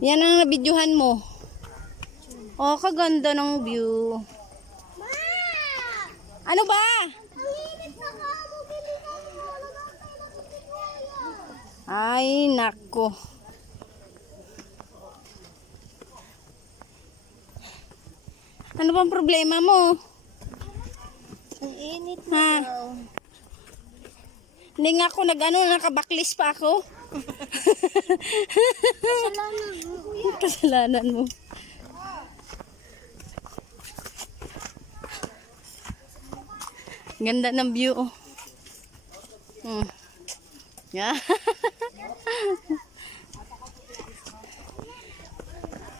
Yan ang nabidyohan mo. Oh, kaganda ng view. Ano ba? Ay, nako. Ano bang problema mo? Ang init Ha? na daw. Hindi nga ako nakabaklis pa ako. Kasalanan mo. Kasalanan mo. Ganda ng view. Oh. Yeah.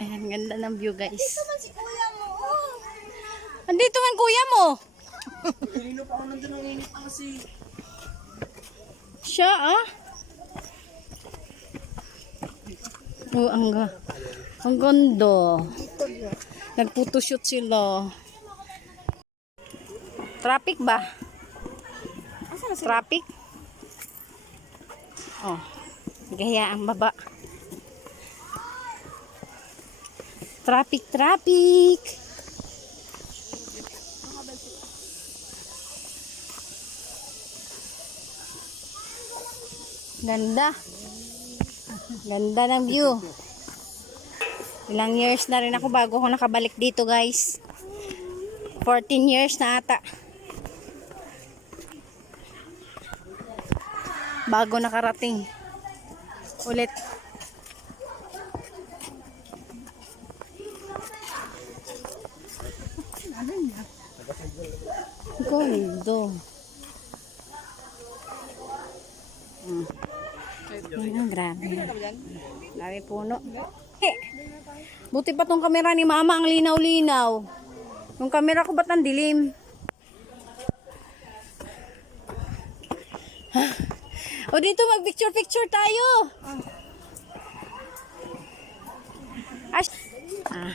Ayan, ganda ng view guys. Ito man si kuya mo. Andito man kuya mo. Kanino pa ako nandun ang init kasi. Siya Oh, ang ganda. Dito bro. Nagphotoshoot sila. Traffic ba? Traffic? Oh, gaya ang baba. Traffic. Ganda. Ganda ng view. Ilang years na rin ako bago ako nakabalik dito guys. 14 years na ata. Bago nakarating. Ulit. Gondo. Ayun, grabe. Dami puno. Buti pa tong kamera ni mama, ang linaw-linaw. Yung kamera ko ba't ang dilim? O dito mag-picture-picture tayo. Ah.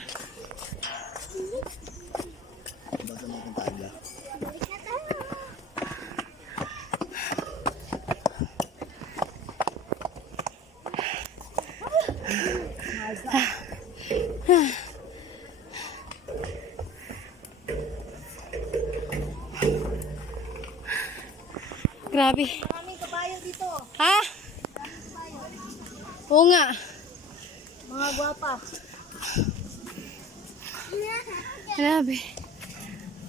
Grabe. Maraming kabayo dito. Ha? Oo nga. Mga gwapa. Grabe.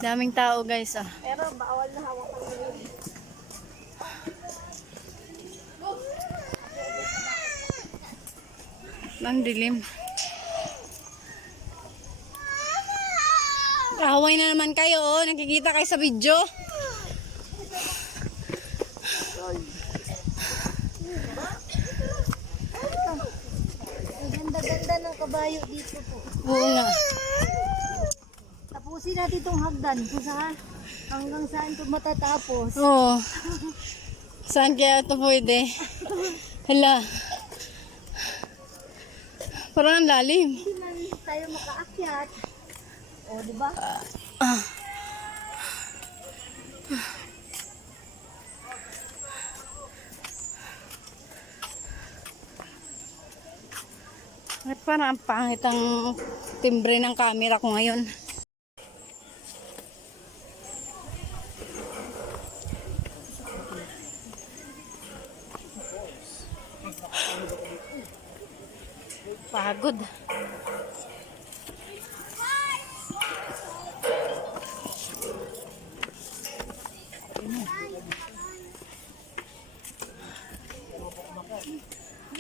Daming tao guys Pero bawal na hawakan mo yun. Ang dilim. Away na naman kayo, oh. Nakikita kayo sa video. Ang ganda-ganda ng kabayo dito po. Oo nga. Tapusin natin itong hagdan kung saan hanggang saan ito matatapos. Oo. Saan kaya ito pwede? Hala. Parang ang lalim. Hindi man tayo makaakyat. O, di ba? At parang ang pangit ang timbre ng camera ko ngayon. Pagod.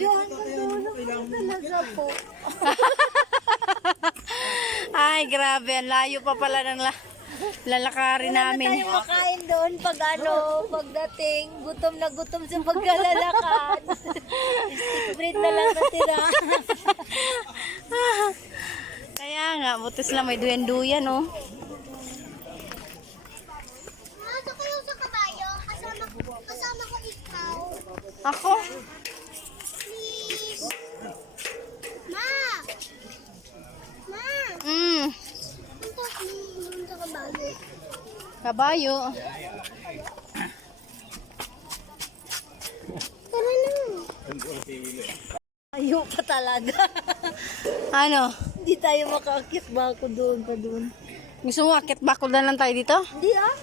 Yun, tulong talaga po. Ay, grabe. Ang layo pa pala ng lalakarin Wala na namin. tayo makain doon pag pagdating, gutom na gutom sa pagkalalakad. Stick bread na lang natira. Kaya nga, butis lang may duyan-duyan, oh. Nasa kayo sa kabayo, kasama ko ikaw. Ako? Please. Ma! Ma! Punta sa kabayo. Kabayo. Tara na. Layo pa talaga. Ano? Hindi tayo makakit ba ako doon pa doon? Gusto mo akit bakod na lang tayo dito? Hindi ah.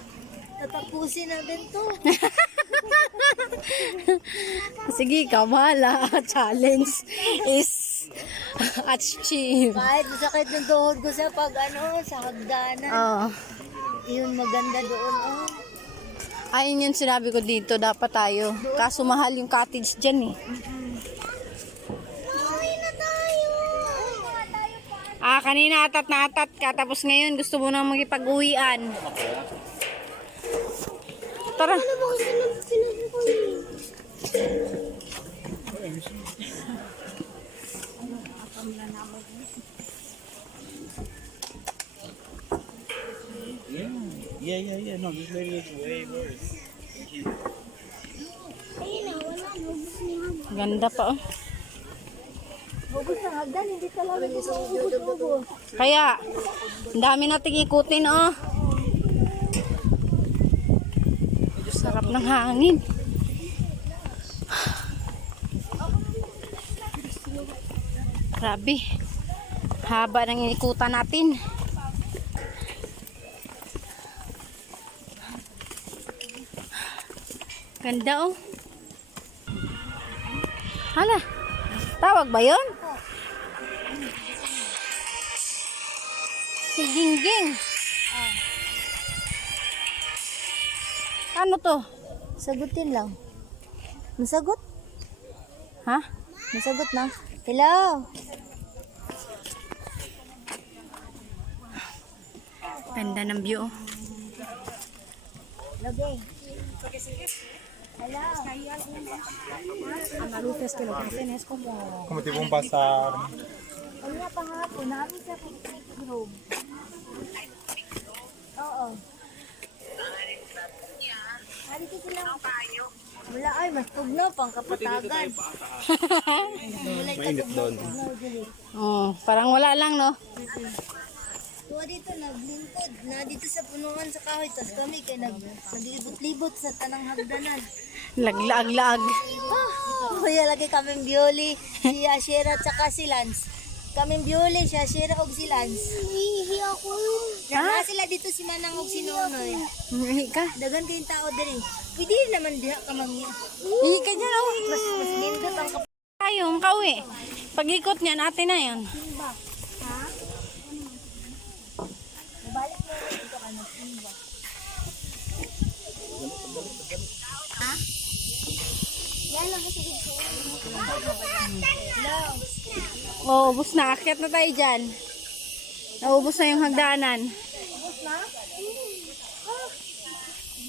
Tatapusin natin to. Sige, ikaw bahala. Challenge is achieve. Kahit masakit ng tuhod ko sa pag ano, sa hagdanan. Oo. Yun maganda doon oh. Ayun yung sinabi ko dito, dapat tayo. Kaso mahal yung cottage dyan eh. Kanina atat na atat ka, tapos ngayon gusto mo nang magipag-uwian. Tara. Yeah. No, this lady looks way worse. Ganda pa oh. Bubos ng hagdan, hindi talaga bubos. Kaya, ang dami nating ikutin oh. Sarap ng hangin. Grabe. Haba ng ikutan natin. Ganda oh. Hala. Tawag ba yun? Si Gingging. Ano to? Sagutin lang. Masagot? Ha? Masagot na. Hello? Ganda ng view oh. Lagay. Hello? Ang alutas que lo que hacen es como... Como tipo un bazar. Wala pa nga po, namin sa picnic group. Oo. Halika sila. Wala ay, mas tugno, pang kapatagan. Mainit doon. Oh, parang wala lang no. Tuwa dito, naglingkod. Na dito sa punuan sa kahoy. Tapos kami kay naglibot-libot sa tanang hagdanan. Laglag. Kuya, lagi kaming Bioli, si Ashera tsaka si Lance. Kaming Bioli, si Ashera og si Lance. Hihi ako. Naka sila dito si Manang og si Nonoy. Ihi ka. Dagan kayong tao din. Pwede naman diha ka mangya. Ihi ka dyan oh. Mas nindot ang Tayo, makauwi. Pag-ikot niyan, ate na yun. kapimba. Ha? Balik mo dito ka ng simba. Ha? Yan lang kasi dito. Hello. Oh, ubos na. Akyat na tayo dyan. Naubos na yung hagdanan. Tapos na?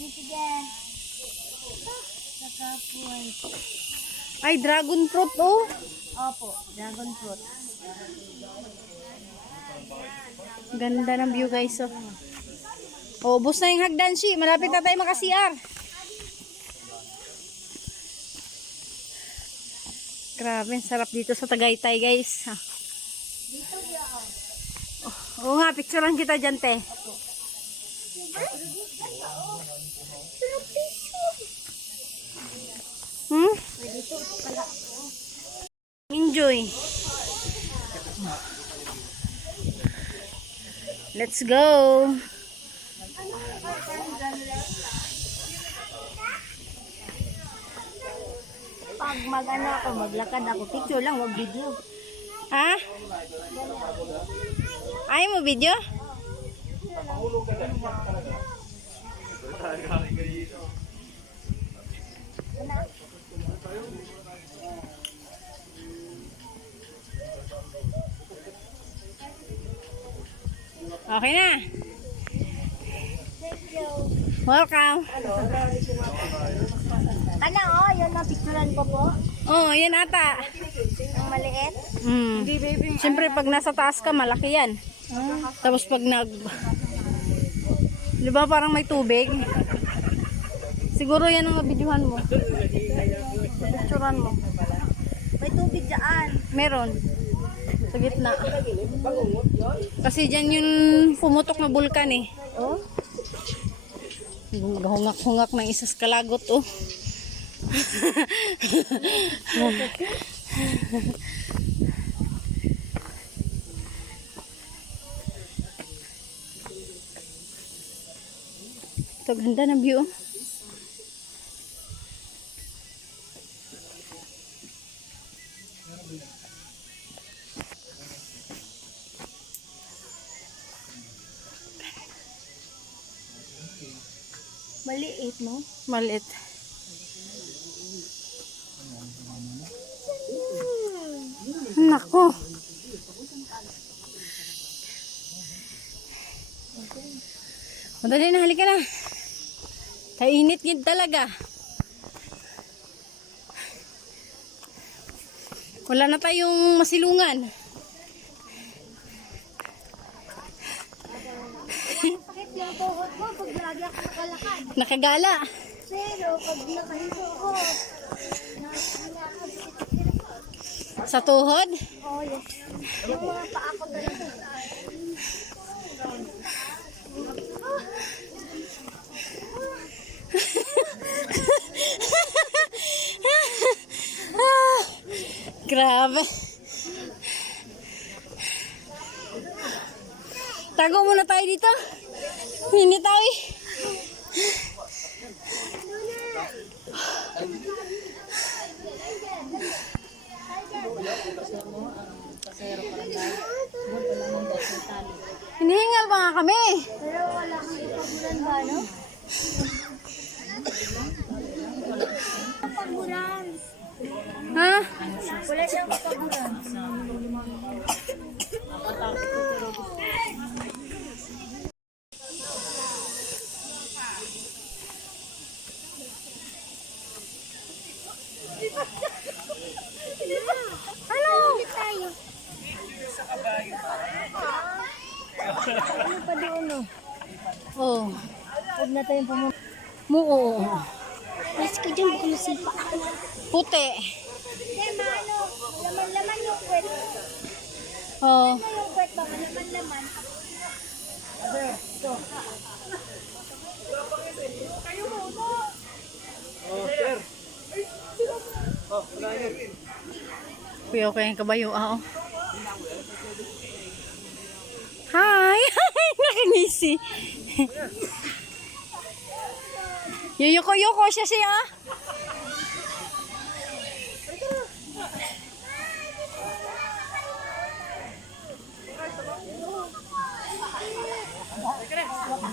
Sige. Nakapuan. Ay, dragon fruit oh. Opo, dragon fruit. Ganda ng view guys oh. Oh, ubos na yung hagdan si. Malapit na tayo maka-CR. Grabe, ang sarap dito sa Tagaytay guys. Oo nga, picturean kita dyan te. Hmm? Enjoy. Let's go. Pag mag-ano ako, maglakad ako, picture lang, wag video. Ha? Ayaw mo video? Okay na. Thank you. Welcome. Ano, oh, yun ang picturean ko po. Oh, yan ata. Ang maliit. Siyempre pag nasa taas ka, malaki yan. Tapos pag di ba parang may tubig? Siguro yan ang videohan mo. Picturean mo. May tubig dyan. Meron. Sa gitna. Kasi dyan yung pumutok na bulkan eh. Oh? Maghungak-hungak ng isas kalagot oh. Ito, ganda ng view. Maliit, no? Maliit. Nako. Madali na, halika na. Kainit gid talaga. Wala na tayong masilungan. Sakit yung tuhod ko pag lagi ako nakalakad. Nakagala. Pero pag nakahinto ko, Sa tuhod. oh yes. Yung mga paa ko dito. Grabe. Tago muna tayo dito. Hindi tayo eh. Hinihingal pa nga kami. Pero wala kang ipaguran ba, no? Paguran. Ha? Wala siyang paguran. Ano? Tayo. Ano pa doon, no? Oh. Huwag na tayong pumunta. Muo. Mas ka dyan, baka masipa. Puti. Tema, ano? Laman-laman yung kwet. Oh. Ano yung kwet ba? Laman-laman. Ito. Kuya ko yung kabayo. Ah, oh. Hi! Nakangisi. Yuyuko-yuko siya siya.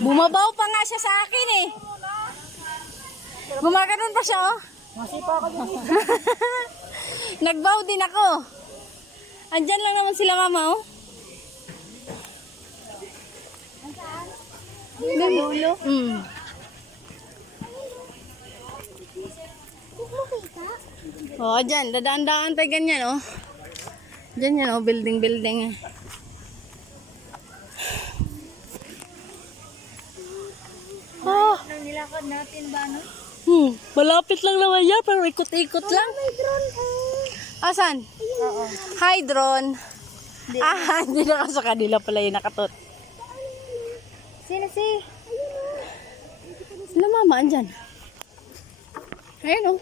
Bumabaw pa nga siya sa akin eh. Gumaganon pa siya oh. Masipa ka dyan. Nagbaw din ako. Andyan lang naman sila mama oh. Dulo. Mm. Oh, dyan. Dadaan-daan tayo ganyan, oh. Dyan yan, oh. Building-building. Oh. Nang nilakad natin ba, no? Malapit lang naman yan, pero ikot-ikot lang. May drone Asan? Oo. Hi, drone. Ah, hindi na sa kanila pala yung nakatot. Sino si? Sila mama, andyan. Ayun, oh.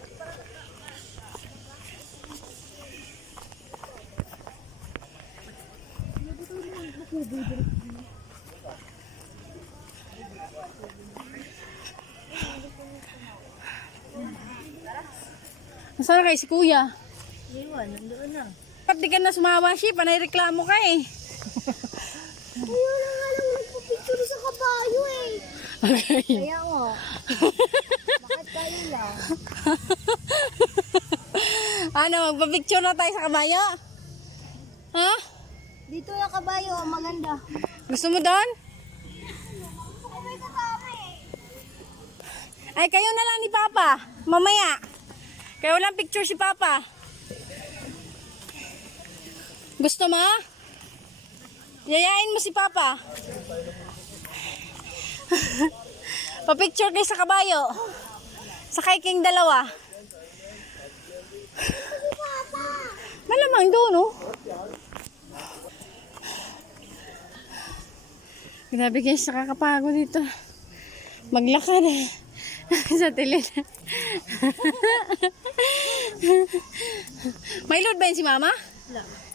Nasaan na kayo si kuya? Iwan, nandoon na. Ba't di ka na sumawa siya? Panay reklamo ka eh. Ayun na nga lang nagpapicture sa kabayo eh. Okay. Kaya mo. Bakit kayo lang? Ano, magpapicture na tayo sa kabayo? Ha? Dito yung kabayo, maganda. Gusto mo doon? Ay, kayo na lang ni Papa. Mamaya. Kaya walang picture si Papa. Gusto mo? Yayain mo si Papa. Pa-picture kayo sa kabayo. Sakay kayong dalawa. Malamang doon, oh. Grabe guys, nakakapagod dito. Maglakad sa tilid. May load ba yun si Mama? Wala.